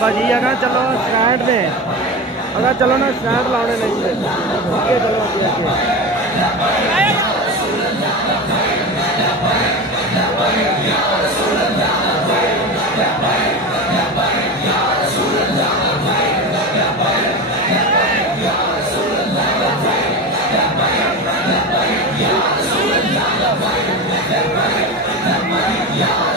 बाबा जी अगर चलो स्टैंड में अगर चलो ना स्टैंड लाने नहीं दे चलो Yeah.